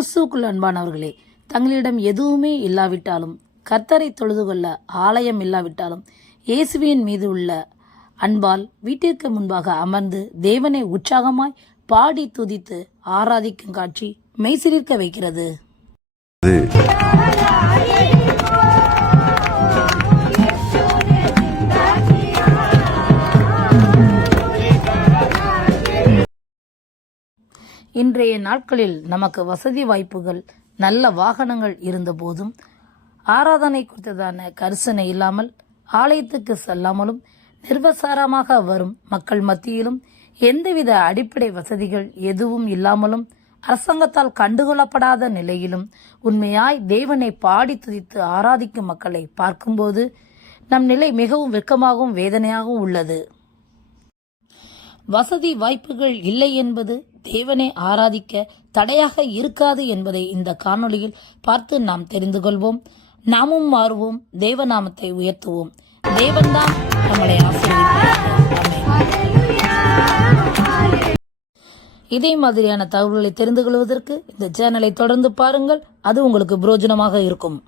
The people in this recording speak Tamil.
கிறிஸ்துவுக்குள் அன்பானவர்களே தங்களிடம் எதுவுமே இல்லாவிட்டாலும் கர்த்தரை தொழுது கொள்ள ஆலயம் இல்லாவிட்டாலும் இயேசுவின் மீது உள்ள அன்பால் வீட்டிற்கு முன்பாக அமர்ந்து தேவனை உற்சாகமாய் பாடி துதித்து ஆராதிக்கும் காட்சி மெய்சிலிருக்க வைக்கிறது. இன்றைய நாட்களில் நமக்கு வசதி வாய்ப்புகள் நல்ல வாகனங்கள் இருந்தபோதும் ஆராதனை குறித்ததான கரிசனை இல்லாமல் ஆலயத்துக்கு செல்லாமலும் நிர்வசாரமாக வரும் மக்கள் மத்தியிலும் எந்தவித அடிப்படை வசதிகள் எதுவும் இல்லாமலும் அரசாங்கத்தால் கண்டுகொள்ளப்படாத நிலையிலும் உண்மையாய் தேவனை பாடி துதித்து ஆராதிக்கும் மக்களை பார்க்கும்போது நம் நிலை மிகவும் வெட்கமாகவும் வேதனையாகவும் உள்ளது. வசதி வாய்ப்புகள் இல்லை என்பது தேவனை ஆராதிக்க தடையாக இருக்காது என்பதை இந்த காணொளியில் பார்த்து நாம் தெரிந்து கொள்வோம். நாமும் மாறுவோம். தேவநாமத்தை உயர்த்துவோம். தேவன்தான் நம்மளை ஆசீர்வதிப்பார். இதே மாதிரியான தகவல்களை தெரிந்து கொள்வதற்கு இந்த சேனலை தொடர்ந்து பாருங்கள். அது உங்களுக்கு புரோஜனமாக இருக்கும்.